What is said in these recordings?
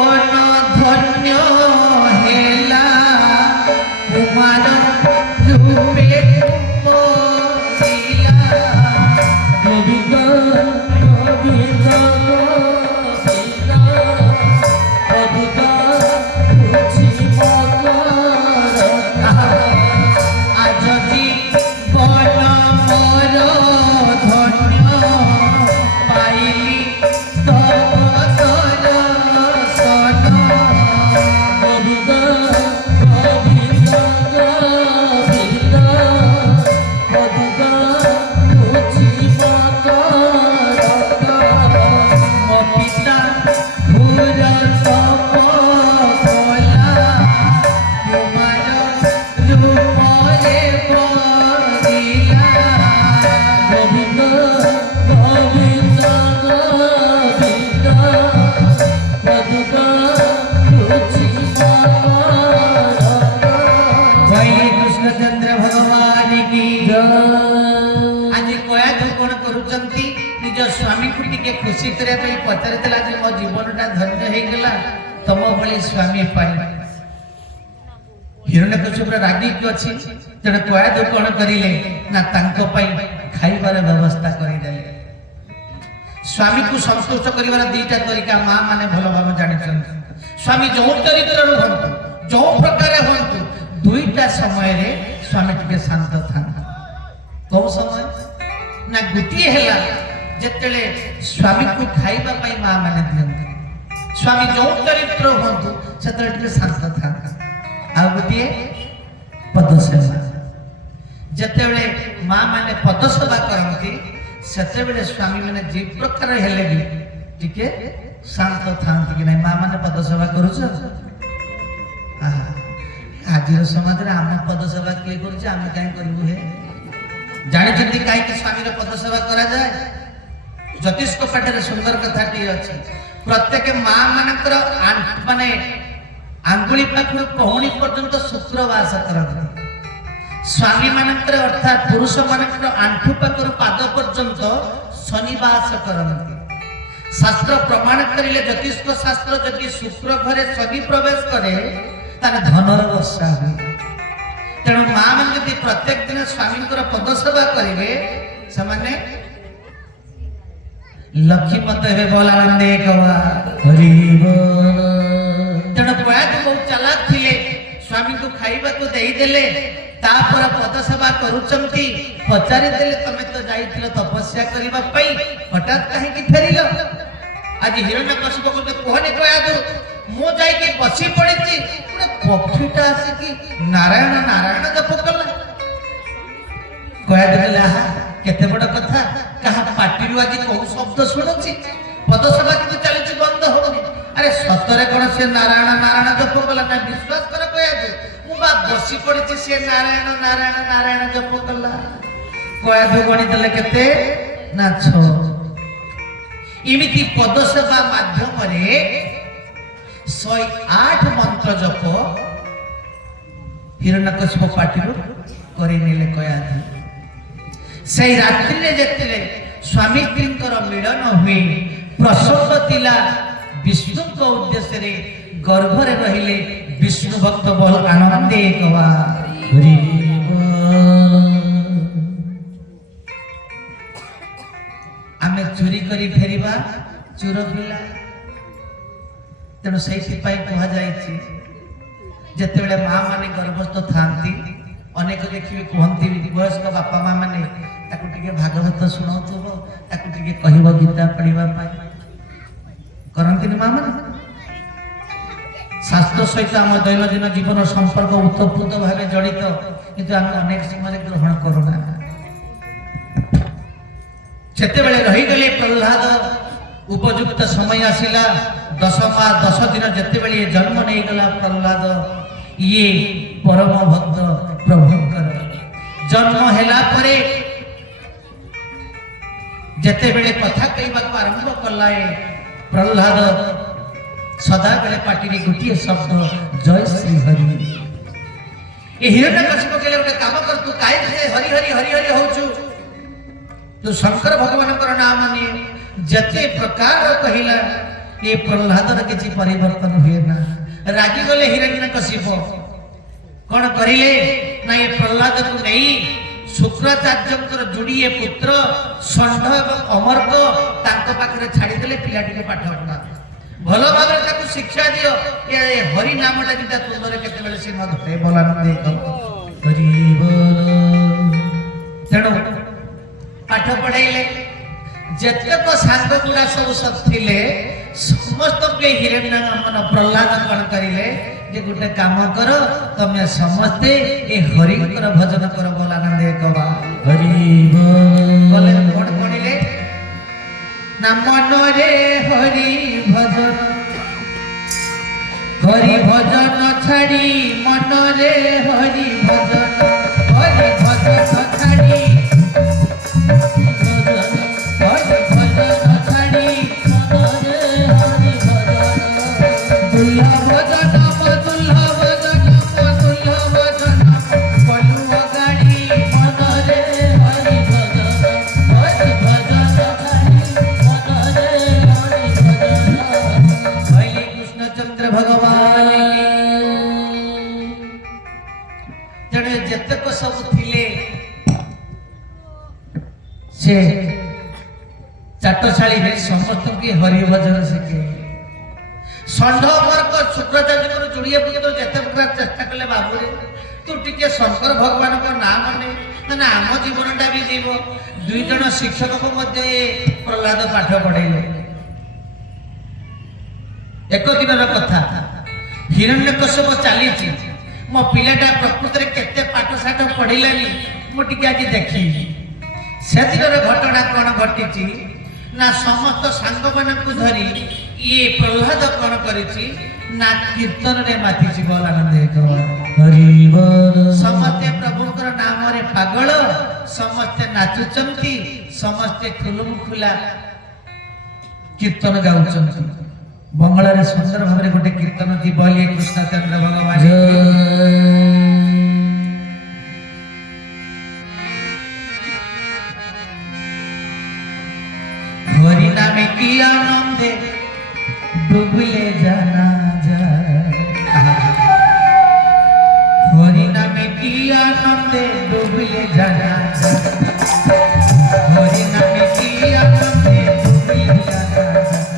मन धन्य हेला कुमार रूपे खुशी करने पचार मो जीवनटा धन्य होगला तुम भाई स्वामी पाई हिरण्यकश्यप रागी अच्छी जड़े कयादु कौन करें ना खाइबार व्यवस्था करदे स्वामी को संतुष्ट कर दीटा तरीका माँ मैंने भल भाव जानी स्वामी जो चरित्र हूँ जो प्रकार हूँ दुईटा समय स्वामी टे शांत था कौ समय ना गोटे है जिते स्वामी को खाइबा माँ मैंने दिखते स्वामी जो चरित्र हूँ से शांत था आ गोटे पदसेवा जिते माँ मैंने पदसेवा करती से स्वामी मैंने जी प्रकार हेले भी टिके शांत था कि नहीं माँ मैंने पदसेवा करुच आज समाज में आम पदसेवा किए करें कहीं करूँ जानी कहीं स्वामी पदसेवा करा जाए ज्योतिष पाठे सुंदर कथाटी अच्छी प्रत्येक माँ मानकर माने आंगुली पाखु पहुणी पर्यंत शुक्रवास करते स्वामी मानकर अर्थात पुरुष मानकर आंठू पाखु पाद पर्यंत शनिवास करते शास्त्र प्रमाण करें ज्योतिष शास्त्र जदि शुक्र घरे शनि प्रवेश करे तार धनर वर्षा हुए तेणु माँ मैंने प्रत्येक दिन स्वामी पदसेवा करेंगे से लक्ष्मीमत हे बोलानंदे कवा तेणु प्रयास बहुत चलाक थे स्वामी को खाइबा को देदेले तापर पदसेवा करुचंती पचारिदेले तमे तो जाइथिल तपस्या करने हठात कहीं फेरिल आज हिरण्यकश्यप को कहने कयादु मु जाइए बसी पड़ी पक्षीटा आसिकी नारायण नारायण जप कला कयादु केते बड़ कथा कहा पार्टी आज कौ शब्द शुणुची पदसेवा कि चली बंद होनी अरे सतरे कौन से नारायण नारायण जप कला ना विश्वास कर कयादु मुझे बसी पड़ी सी नारायण नारायण नारायण जप कला कयादु गणिदेले केते ना 6 इमिति पदसेवा माध्यम 108 मंत्र जप हिरण्यकश्यप पार्टी करेले कयादु से रात्रि में जिते स्वामी मिलन हुए प्रसन्न तिला विष्णु को उद्देश्य गर्भरे रहिले विष्णु भक्त बोल आनंदे कवा आमे चोरी करी फेरिबा चोर पिला तेणु से कह जाए जिते माँ माने गर्भस्थ था अनेक देखिए कहती वयस्क बापा माँ मैंने भागवत शुणाऊब कह गीता पढ़ा करती माँ मैंने शास्त्र सहित आम दैनंदिन जीवन संपर्क उत्तप्रोत भाव जड़ित किंतु आम अनेक समय ग्रहण करूना जिते रहीगले प्रहलाद उपयुक्त समय आसला 10 मास 10 दिन जिते जन्म नहीं गला प्रहलाद ये परम भक्त प्रभुंकर जन्म हेला परे जिते बेले कथा कहवा आरंभ कला प्रहलाद सदा बेले पार्टी गोटे शब्द जय श्री हरि ये हिरण्यकश्यप कहले गोटे काम कर तू काहे हरि हरि हरि हरि होचु तू शंकर भगवान नाम माने जते प्रकार कहला ये प्रहलादर किसी परिवर्तन हुए ना रागी गले हिरण्यकशिप कौन करिले ना ये प्रहलाद को नहीं शुक्राचार्य जोड़िए पुत्र षंढ एवं अमर्क तांको पाखरे छाड़ी देले पिलाटी के पाठ पढ़ा भल भाव शिक्षा दियो ये हरि नामटा जिता तुंदरे केते बेले से न धरे बोलानंदे गरीब तेणु पाठ पढ़ाइले जतक सांग गुड़ा सब थिले समस्त के हिरण्य मन प्रहलाद कौन करिले जे गोटे काम कर तमे समस्ते ए हरि भजन कर बोलानंदे कबा गरीब बोले कौन पढ़िले ना मन रे हरि भजन छाड़ी मन रे हरि भजन छाड़ी चाटशाली में समस्त के हरि भजन शिखे षंढ वर्ग शुक्राचार्य जोड़िए पुत्र जिते प्रकार चेष्टा कले बाबू तू टिके शंकर भगवान को नाम ने आम जीवनटा भी जीव दुई जन शिक्षक को मध्य प्रहलाद पाठ पढ़ेले एक दिन कथा हिरण्यकश्यप चली मो पिलाटा प्रकृत में केते पाठशाठ पढ़िलानी मुझे आज देखी से घटना कौन घटी ना समस्त सांग मानू धरी ये प्रहलाद कौन करी ना कीर्तन रे माति बोलानंद समस्ते प्रभुंकर नाम रे पागल समस्ते नाचुचंती समस्ते खुलुमुखुला कीर्तन गाउचंती बंगला रे सुंदर भाव रे गोटे कीर्तन थी बोलिए कृष्णचंद्र भगवान हरि नामे की आनंदे डूबले जाना जा हरि नामे की आनंदे डूबले जाना जा हरि नामे की आनंदे डूबले जाना जा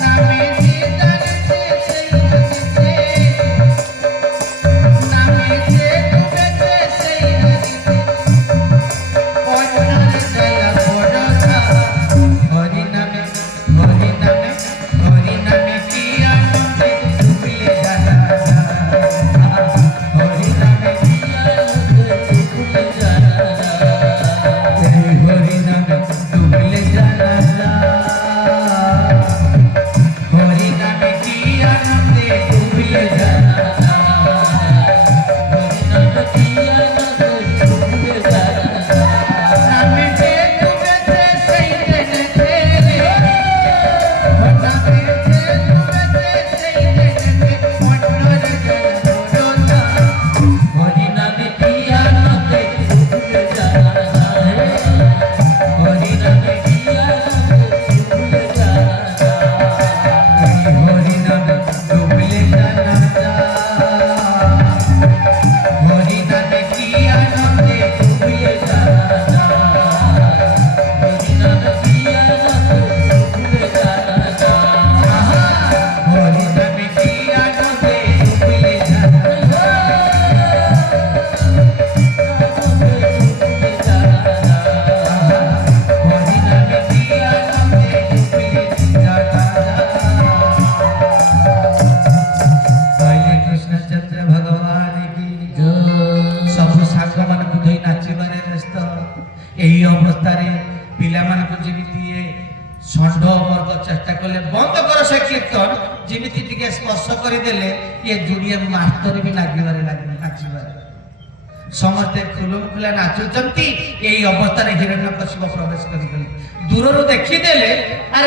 नामे षंढ वर्ग चेष्टा कले बंद कर से कीर्तन जिमिति टिके स्पर्श करदेले ये जोड़िए मास्टर भी लागिबारे नाचिबारे समस्ते खुलुमुखुला नाचुचंती यही अवस्था हिरण्यकशिप प्रवेश कर दूर देखीदेले।